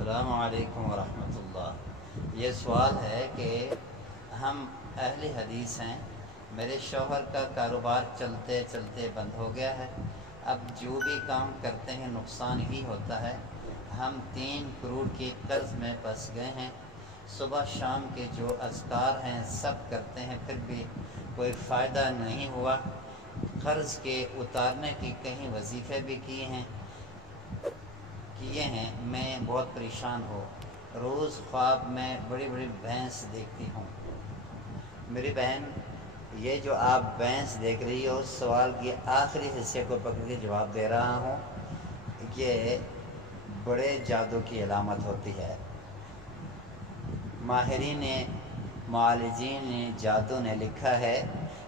السلام علیکم ورحمۃ اللہ۔ یہ سوال ہے کہ ہم اہل حدیث ہیں، میرے شوہر کا کاروبار چلتے چلتے بند ہو گیا ہے، اب جو بھی کام کرتے ہیں نقصان ہی ہوتا ہے۔ ہم 3 کروڑ کے قرض میں پھنس گئے ہیں، صبح شام کے جو اذکار ہیں سب کرتے ہیں پھر بھی کوئی فائدہ نہیں ہوا۔ قرض کے اتارنے کی کہیں وظیفے بھی کیے ہیں، میں بہت پریشان ہوں۔ روز خواب میں بڑی بڑی بھینس دیکھتی ہوں۔ میری بہن، یہ جو آپ بھینس دیکھ رہی ہو، سوال کے آخری حصے کو پکڑ کے جواب دے رہا ہوں، یہ بڑے جادو کی علامت ہوتی ہے۔ ماہرین معالجین جادو نے لکھا ہے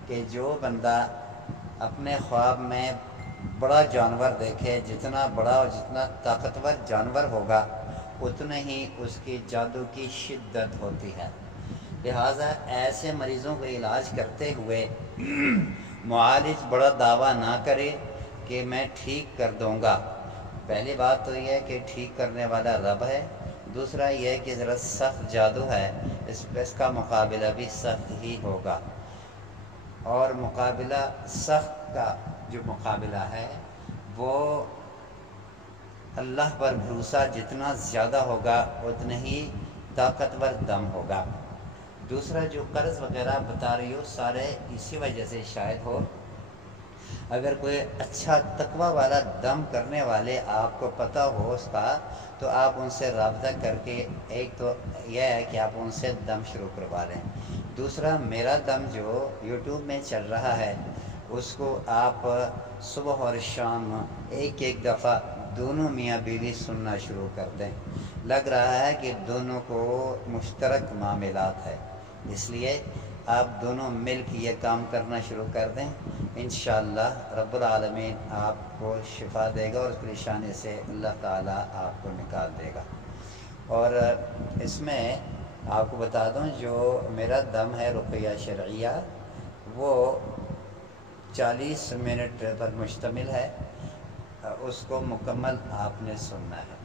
کہ جو بندہ اپنے خواب میں بڑا جانور دیکھے، جتنا بڑا اور جتنا طاقتور جانور ہوگا اتنے ہی اس کی جادو کی شدت ہوتی ہے۔ لہٰذا ایسے مریضوں کو علاج کرتے ہوئے معالج بڑا دعویٰ نہ کرے کہ میں ٹھیک کر دوں گا۔ پہلی بات تو یہ ہے کہ ٹھیک کرنے والا رب ہے، دوسرا یہ ہے کہ ذرا سخت جادو ہے، اس کا مقابلہ بھی سخت ہی ہوگا۔ اور مقابلہ سخت کا جو مقابلہ ہے وہ اللہ پر بھروسہ جتنا زیادہ ہوگا اتنا ہی طاقتور دم ہوگا۔ دوسرا جو قرض وغیرہ بتا رہی ہو سارے اسی وجہ سے شاید ہو۔ اگر کوئی اچھا تقوی والا دم کرنے والے آپ کو پتہ ہو اس کا، تو آپ ان سے رابطہ کر کے، ایک تو یہ ہے کہ آپ ان سے دم شروع کروا لیں۔ دوسرا، میرا دم جو یوٹیوب میں چل رہا ہے اس کو آپ صبح اور شام ایک دفعہ دونوں میاں بیوی سننا شروع کر دیں۔ لگ رہا ہے کہ دونوں کو مشترک معاملات ہے، اس لیے آپ دونوں مل کے یہ کام کرنا شروع کر دیں۔ انشاءاللہ رب العالمین آپ کو شفا دے گا اور اس پریشانی سے اللہ تعالیٰ آپ کو نکال دے گا۔ اور اس میں آپ کو بتا دوں، جو میرا دم ہے رقیہ شرعیہ، وہ 40 منٹ پر مشتمل ہے، اس کو مکمل آپ نے سننا ہے۔